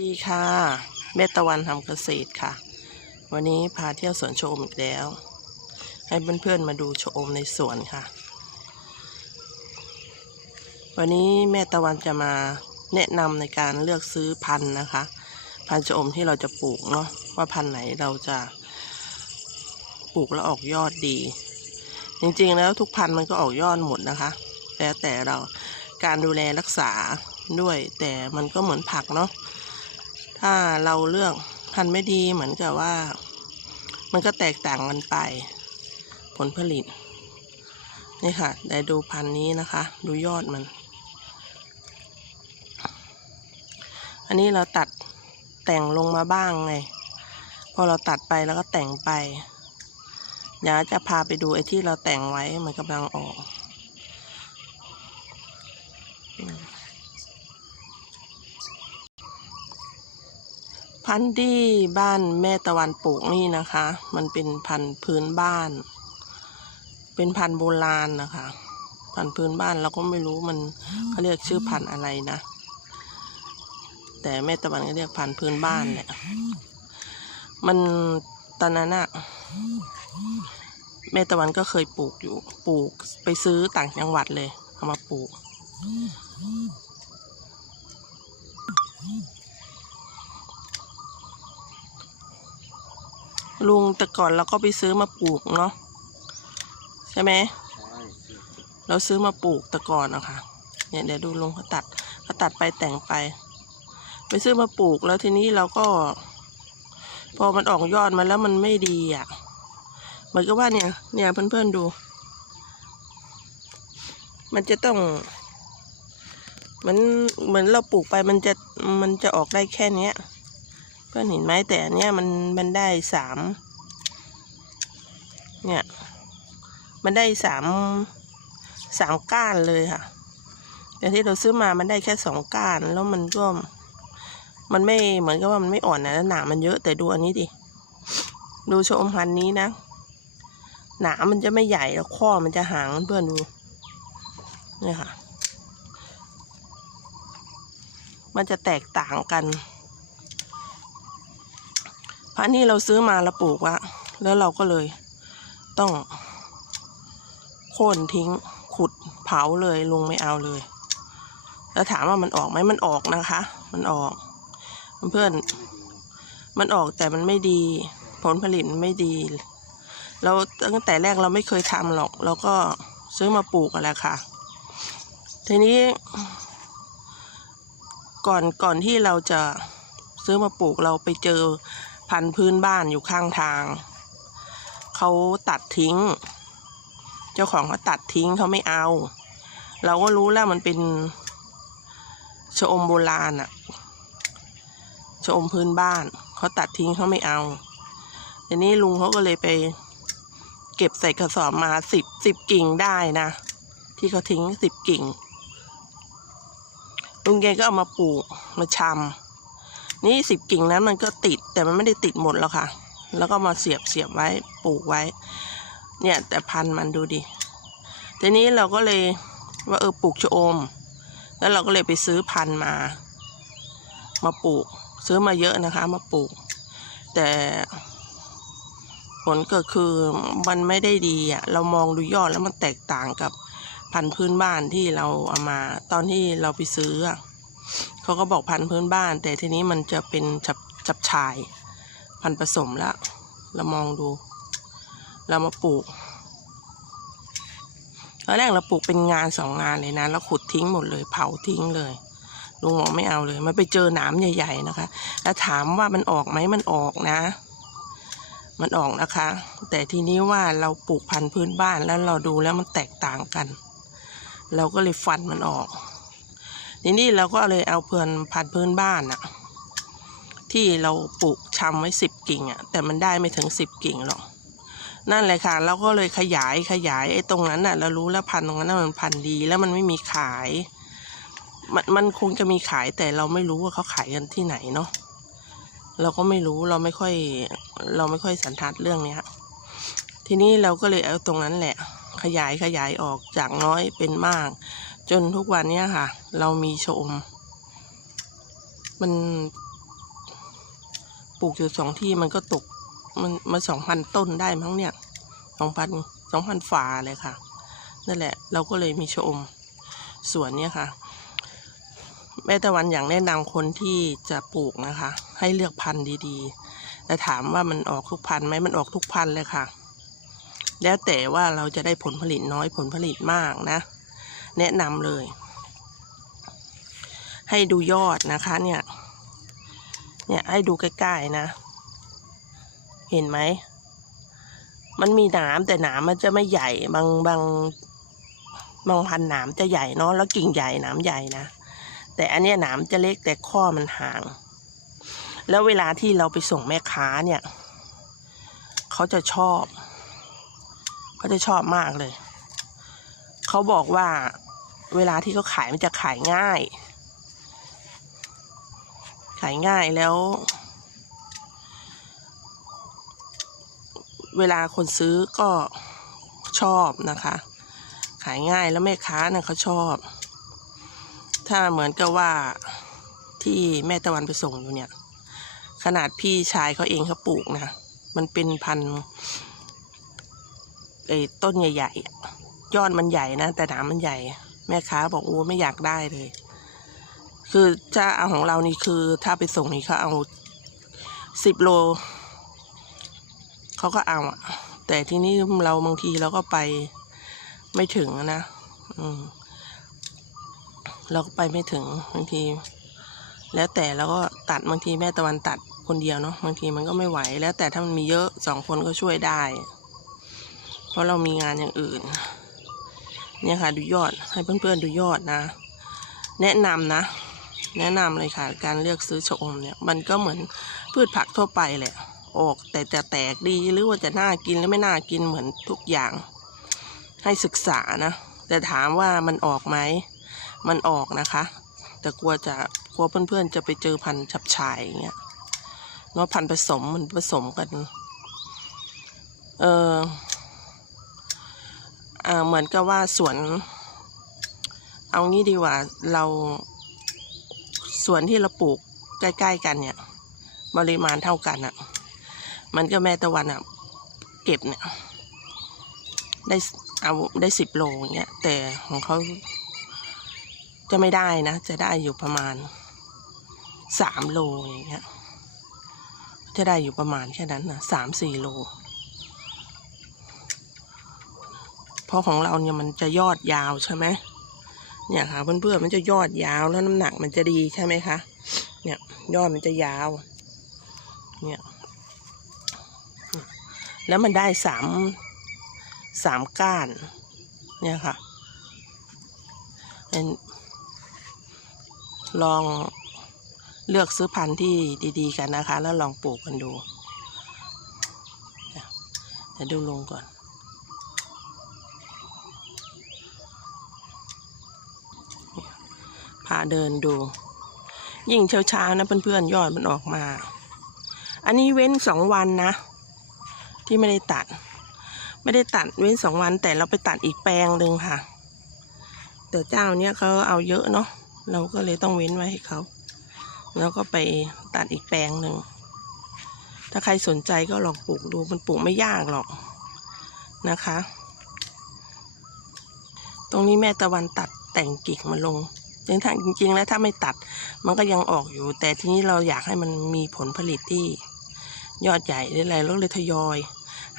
ดีค่ะเมตตะวันทำเกษตรค่ะ วันนี้พาเที่ยวสวนชมอีกแล้ว ให้เพื่อนๆมาดูชมในสวนค่ะ วันนี้แม่ตะวันจะมาแนะนำในการเลือกซื้อพันธุ์นะคะ พันธุ์ชมที่เราจะปลูกเนาะว่าพันธุ์ไหนเราจะปลูกแล้วออกยอดดี จริงๆแล้วทุกพันธุ์มันก็ออกยอดหมดนะคะแล้วแต่เราการดูแลรักษาด้วยแต่มันก็เหมือนผักเนาะ ถ้าเราเลือกพันธุ์ไม่ดีเหมือนกับว่า มันก็แตกต่างกันไป ผลผลิต นี่ค่ะ ได้ดูพันธุ์นี้นะคะ ดูยอดมัน อันนี้เราตัดแต่งลงมาบ้างไง พอเราตัดไปแล้วก็แต่งไปเดี๋ยวจะพาไปดูไอ้ที่เราแต่งไว้มันกำลังออก พันธุ์ที่บ้านแม่ตะวันปลูกนี่นะคะ มันเป็นพันธุ์พื้นบ้าน เป็นพันธุ์โบราณนะคะ พันธุ์พื้นบ้านเราก็ไม่รู้มันเขาเรียกชื่อพันธุ์อะไรนะ แต่แม่ตะวันก็เรียกพันธุ์พื้นบ้านแหละมันตอนนั้นอะแม่ตะวันก็เคยปลูกอยู่ ปลูกไปซื้อต่างจังหวัดเลย เอามาปลูก ลุงแต่ก่อนเราก็ไปซื้อมาปลูกเนาะใช่ไหมใช่เราซื้อมาปลูกแต่ก่อนนะคะเนี่ยเดี๋ยวดูลุงเขาตัดเขาตัดไปแต่งไป ไปซื้อมาปลูกแล้วทีนี้เราก็ พอมันออกยอดมาแล้วมันไม่ดีอะ่ะเหมือนกับว่าเนี่ย เนี่ยเพื่อนๆดู มันจะต้องเหมันเหมือนเราปลูกไปมันจะมันจะออกได้แค่เนี้ย เพื่อนเห็นไหมแต่อันเนี้ยมันมันได้สามเนี่ยมันได้สามสามก้านเลยค่ะ แต่ที่เราซื้อมามันได้แค่สองก้านแล้วมันก็มันไม่เหมือนกับว่ามันไม่อ่อนนะหนามันเยอะแต่ดูอันนี้ดิดูชมพันธุ์นี้นะ หนามันจะไม่ใหญ่แล้วข้อมันจะห่างเพื่อนดูเนี่ยค่ะ มันจะแตกต่างกัน พันนี้เราซื้อมาแล้วปลูกละแล้วเราก็เลยต้อง โค่นทิ้ง ขุดเผาเลยลุงไม่เอาเลย แล้วถามว่ามันออกไหมมันออกนะคะ มันออกเพื่อนมันออกแต่มันไม่ดี ผลผลิตไม่ดี เราตั้งแต่แรกเราไม่เคยทำหรอก เราก็ซื้อมาปลูกกันแหละค่ะ ทีนี้ ก่อนก่อนที่เราจะซื้อมาปลูกเราไปเจอ พันธุ์พื้นบ้านอยู่ข้างทาง เขาตัดทิ้ง เจ้าของเขาตัดทิ้งเขาไม่เอา เราก็รู้แล้วมันเป็นชะอมโบราณอะชะอมพื้นบ้าน เขาตัดทิ้งเขาไม่เอาทีนี้ลุงเขาก็เลยไป เก็บใส่กระสอบมาสิบสิบกิ่งได้นะ ที่เขาทิ้งสิบกิ่งลุงแกก็เอามาปลูกมาชำ นี่สิบกิ่งนั้นมันก็ติดแต่มันไม่ได้ติดหมดแล้วค่ะ แล้วก็มาเสียบเสียบไว้ปลูกไว้ เนี่ยแต่พันมันดูดิทีนี้เราก็เลยว่าเออปลูกชะอม แล้วเราก็เลยไปซื้อพันมา มาปลูก ซื้อมาเยอะนะคะ มาปลูก แต่ผลก็คือมันไม่ได้ดีอะ เรามองดูยอดแล้วมันแตกต่างกับพันธุ์พื้นบ้านที่เราเอามา ตอนที่เราไปซื้ออะ เขาก็บอกพันธุ์พื้นบ้าน แต่ทีนี้มันจะเป็นจับจับชาย พันธุ์ผสมแล้วเรามองดู เรามาปลูกตอนแรกเราปลูกเป็นงานสองงานเลยนะแล้วขุดทิ้งหมดเลย เผาทิ้งเลยลุงบอกไม่เอาเลย มันไปเจอหนามใหญ่ ๆนะคะ แล้วถามว่ามันออกไหมมันออกนะ มันออกนะคะ แต่ทีนี้ว่าเราปลูกพันธุ์พื้นบ้านแล้วเราดูแล้วมันแตกต่างกัน เราก็เลยฟันมันออก ทีนี้เราก็เลยเอาเพื่อนพันธุ์พื้นบ้านอะที่เราปลูกชำไว้สิบกิ่งอะแต่มันได้ไม่ถึงสิบกิ่งหรอกนั่นเลยค่ะเราก็เลยขยายขยายไอ้ตรงนั้นน่ะเรารู้แล้วพันตรงนั้นน่ะมันพันดีแล้วมันไม่มีขาย มันมันคงจะมีขายแต่เราไม่รู้ว่าเขาขายกันที่ไหนเนาะเราก็ไม่รู้เราไม่ค่อย เราไม่ค่อยสันทัดเรื่องเนี้ยทีนี้เราก็เลยเอาตรงนั้นแหละ ขยายขยายออกจากน้อยเป็นมาก จนทุกวันนี้ค่ะ เรามีชม มันปลูกอยู่สองที่มันก็ตก มันมาสองพันต้นได้มั้งเนี่ยสองพันสองพันฝาเลยค่ะ นั่นแหละ เราก็เลยมีชมสวนเนี่ยค่ะ แม่ตะวันอย่ากแนะนำคนที่จะปลูกนะคะ ให้เลือกพันธุ์ดีๆ แต่ถามว่ามันออกทุกพันธุ์ไหมมันออกทุกพันธุ์เลยค่ะ แล้วแต่ว่าเราจะได้ผลผลิตน้อยผลผลิตมากนะ แนะนำเลย ให้ดูยอดนะคะเนี่ย เนี่ยให้ดูใกล้ๆนะ เห็นไหม มันมีหนามแต่หนามมันจะไม่ใหญ่บางบางบางพันหนามจะใหญ่เนาะแล้วกิ่งใหญ่หนามใหญ่นะ แต่อันเนี้ยหนามจะเล็กแต่ข้อมันห่าง แล้วเวลาที่เราไปส่งแม่ค้าเนี่ย เขาจะชอบ เขาจะชอบมากเลย เขาบอกว่าเวลาที่เขาขายมันจะขายง่าย ขายง่ายแล้ว เวลาคนซื้อก็ชอบนะคะ ขายง่ายแล้วแม่ค้าเนี่ยเขาชอบ ถ้าเหมือนกับว่าที่แม่ตะวันไปส่งอยู่เนี่ย ขนาดพี่ชายเขาเองเขาปลูกนะ มันเป็นพันธุ์ไอ้ต้นใหญ่ ๆ ยอดมันใหญ่นะ แต่หนามมันใหญ่ แม่ค้าบอกโอ้ไม่อยากได้เลย คือจะเอาของเรานี่คือ ถ้าไปส่งนี่เขาเอาสิบโลเขาก็เอาอะแต่ที่นี่เราบางทีเราก็ไปไม่ถึงนะอืมเราก็ไปไม่ถึงบางที แล้วแต่เราก็ตัดบางทีแม่ตะวันตัดคนเดียวเนาะบางทีมันก็ไม่ไหว แล้วแต่ถ้ามันมีเยอะสองคนก็ช่วยได้ เพราะเรามีงานอย่างอื่น เนี่ยค่ะดูยอดให้เพื่อนๆดูยอดนะ แนะนำนะ แนะนำเลยค่ะ การเลือกซื้อชะอมเนี่ย มันก็เหมือนพืชผักทั่วไปแหละออกแต่จะแตกดีหรือว่าจะน่ากินหรือไม่น่ากินเหมือนทุกอย่าง ให้ศึกษานะ แต่ถามว่ามันออกไหมมันออกนะคะ แต่กลัวจะกลัวเพื่อนๆจะไปเจอพันธุ์ฉับฉายอย่างเงี้ยเนาะพันธุ์ผสมมันผสมกัน เออ เหมือนกับว่าสวน เอางี้ดีกว่าเราสวนที่เราปลูกใกล้ ๆ กันเนี่ยปริมาณเท่ากันอะ่ะ มันก็แม่ตะวันอะ่ะ เก็บเนี่ย ได้เอาได้สิบโลอย่างเงี้ย แต่ของเขาจะไม่ได้นะ จะได้อยู่ประมาณสามโลอย่างเงี้ย จะได้อยู่ประมาณแค่นั้นนะสามสี่โล เพ ราะของเราเนี่ยมันจะยอดยาวใช่ไหมเนี่ยค่ะเพื่อนๆมันจะยอดยาวแล้วน้ำหนักมันจะดีใช่ไหมคะ เนี่ยยอดมันจะยาว เนี่ย แล้วมันได้สามสามก้าน เนี่ยค่ะลองเลือกซื้อพันธุ์ที่ดีๆกันนะคะ แล้วลองปลูกกันดู เดี๋ยวดูลงก่อนาเดินดู ยิ่งเช้าๆนะเพื่อนๆยอดมันออกมา อันนี้เว้นสองวันนะ ที่ไม่ได้ตัด ไม่ได้ตัดเว้นสองวัน แต่เราไปตัดอีกแปลงหนึ่งค่ะ แต่เจ้าเนี้ยเขาเอาเยอะเนาะเราก็เลยต้องเว้นไว้ให้เขา แล้วก็ไปตัดอีกแปลงหนึ่งถ้าใครสนใจก็ลองปลูกดูมันปลูกไม่ยากหรอกนะคะ ตรงนี้แม่ตะวันตัดแต่งกิ่งมาลง จริงๆจริงๆแล้วถ้าไม่ตัดมันก็ยังออกอยู่ แต่ทีนี้เราอยากให้มันมีผลผลิตที่ยอดใหญ่หรืออะไรเราเลยทยอย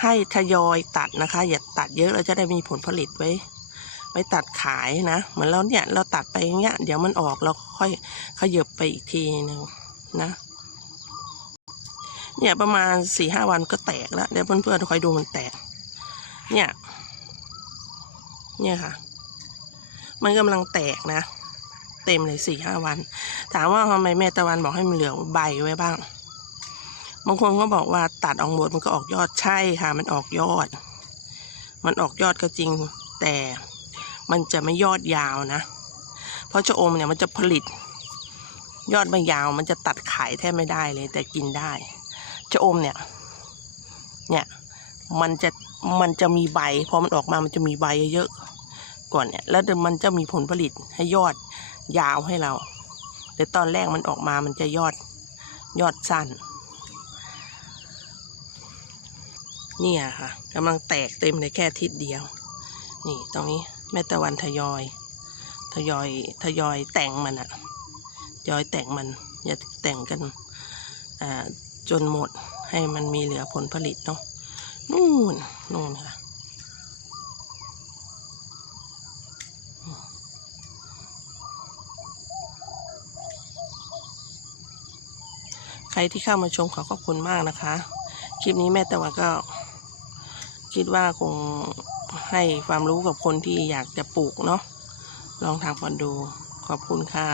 ให้ทยอยตัดนะคะ อย่าตัดเยอะเราจะได้มีผลผลิตไว้ไว้ตัดขายนะเหมือนเราเนี่ยเราตัดไปอย่างเงี้ยเดี๋ยวมันออกเราค่อยขยับไปอีกทีหนึ่งนะเนี่ยประมาณสี่ห้าวันก็แตกแล้วเดี๋ยวเพื่อนๆคอยดูมันแตก เนี่ย เนี่ยค่ะ มันกำลังแตกนะ เต็มเลยสี่ห้าวัน ถามว่าทำไมแม่ตะวันบอกให้มันเหลือใบไว้บ้าง บางคนก็บอกว่าตัดออกหมดมันก็ออกยอดใช่ค่ะ มันออกยอด มันออกยอดก็จริง แต่มันจะไม่ยอดยาวนะ เพราะชะอมเนี่ยมันจะผลิต ยอดไม่ยาวมันจะตัดขายแทบไม่ได้เลย แต่กินได้ชะอมเนี่ย เนี่ยมันจะมันจะมีใบพอมันออกมามันจะมีใบเยอะๆก่อนเนี่ย แล้วเดี๋ยวมันจะมีผลผลิตให้ยอด ยาวให้เรา แต่ตอนแรกมันออกมามันจะยอดยอดสั้น เนี่ยค่ะกำลังแตกเต็มในแค่ทิศเดียว นี่ตรงนี้แม่ตะวันทยอย ทยอยทยอยแต่งมันอะยอยแต่งมัน อย่าแต่งกันจนหมดให้มันมีเหลือผลผลิตเนาะนู่นนู่นค่ะ ใครที่เข้ามาชมขอขอบคุณมากนะคะ คลิปนี้แม่ตะวันก็ คิดว่าคงให้ความรู้กับคนที่อยากจะปลูกเนาะลองทำกันดูขอบคุณค่ะ